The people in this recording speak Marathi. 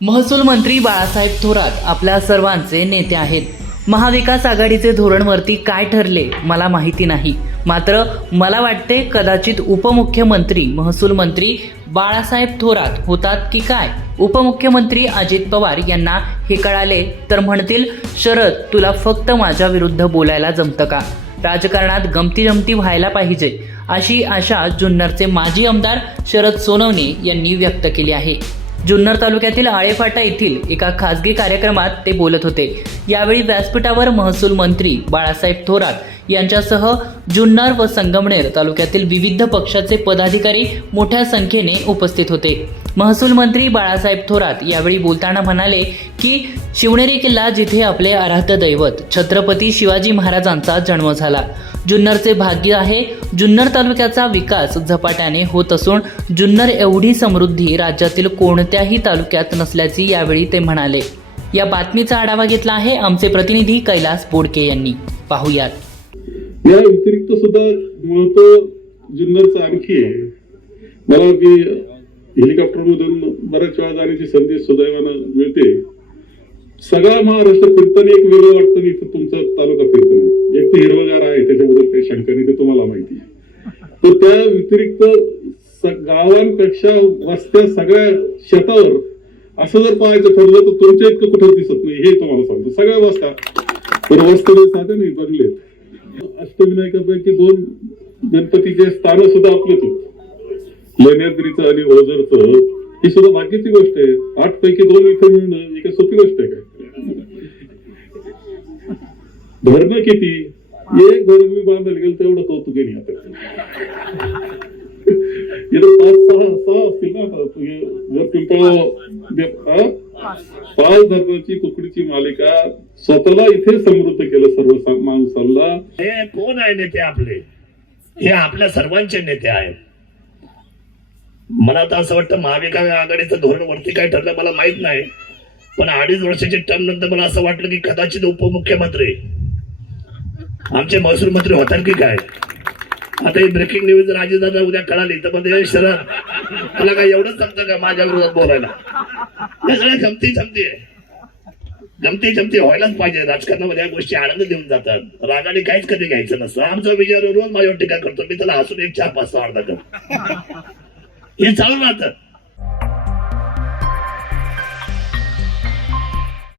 महसूल मंत्री बाळासाहेब थोरात आपल्या सर्वांचे नेते आहेत. महाविकास आघाडीचे धोरणवरती काय ठरले मला माहिती नाही. मात्र मला वाटते कदाचित उपमुख्यमंत्री महसूल मंत्री बाळासाहेब थोरात होतात की काय? उपमुख्यमंत्री अजित पवार यांना हे कळाले तर म्हणतील शरद तुला फक्त माझ्या विरुद्ध बोलायला जमतं का? राजकारणात गमती जमती व्हायला पाहिजे. अशी आशा जुन्नरचे माजी आमदार शरद सोनवणे यांनी व्यक्त केली आहे. जुन्नर तालुक्यातील आळेफाटा येथील एका खासगी कार्यक्रमात ते बोलत होते. यावेळी व्यासपीठावर महसूल मंत्री बाळासाहेब थोरात यांच्यासह जुन्नर व संगमनेर तालुक्यातील विविध पक्षाचे पदाधिकारी मोठ्या संख्येने उपस्थित होते. महसूल मंत्री बाळासाहेब थोरात यावेळी बोलताना म्हणाले की शिवनेरी किल्ला जिथे आपले आराध्य दैवत छत्रपती शिवाजी महाराजांचा जन्म झाला. जुन्नरचे भाग्य आहे. जुन्नर तालुक्याचा विकास झपाट्याने होत असून जुन्नर एवढी समृद्धी राज्यातील कोणत्याही तालुक्यात नसल्याची यावेळी ते म्हणाले. या बातमीचा आढावा घेतला आहे आमचे प्रतिनिधी कैलास बोडके यांनी. पाहुयात. या व्यतिरिक्त सुद्धा महत्त्व जुन्नरचं आणखी आहे. मला मी हेलिकॉप्टरमधून बऱ्याच वेळा जाण्याची संधी सुदैवानं मिळते. सगळा महाराष्ट्र फिरताना एक वेगळं वाटतं इथं तुमचा तालुका फिरताना. एक तर हिरवगार आहे त्याच्याबद्दल काही शंका नाही ते तुम्हाला माहिती आहे. तर त्या व्यतिरिक्त गावांपेक्षा वस्त्या सगळ्या शेतावर असं जर पाहायचं ठरलं तर तुमच्या इतकं कुठं दिसत नाही हे तुम्हाला सांगतो. सगळ्या वस्त्या तर वस्त्याने साधे नाही बनले अष्टविनायकापैकी दोन गणपतीचे स्थान सुद्धा आपलेच आहेत. लेण्याद्रीचं आणि ओझरचं ही सुद्धा बाकीची गोष्ट आहे. आठ पैकी दोन इथे मिळणं ही काही सोपी गोष्ट आहे काय? धरणं किती? एक धर्मी बांधायला गेलं तेवढं कौतुक आहे नाही आता इथं पाच सहा सहा असतील ना तुझे वर पिंपळ पाच धर्माची कुकडीची मालिका स्वतःला इथे समृद्ध केलं सर्व सा- माणसाला हे कोण आहे नेते आपले? हे आपल्या सर्वांचे नेते आहेत. मला तर असं वाटतं महाविकास आघाडीचं धोरण वरती काय ठरलं मला माहीत नाही. पण अडीच वर्षाची टर्म नंतर मला असं वाटलं की कदाचित उपमुख्यमंत्री आमचे महसूल मंत्री होतात की काय? आता ही ब्रेकिंग न्यूज जर उद्या कळाली तर म्हणजे शरद मला काय एवढंच सांगतं का माझ्या विरोधात बोलायला? या सगळ्या गमती जमती आहे. गमती जमती व्हायलाच पाहिजे. राजकारणामध्ये या गोष्टी आनंद देऊन जातात. रागाने काहीच कधी घ्यायचं नसतं. आमचा विजय रोज माझ्यावर टीका करतो. मी त्याला हसून एक चार पाच सहा अर्धा करतो हे चालू राहतं.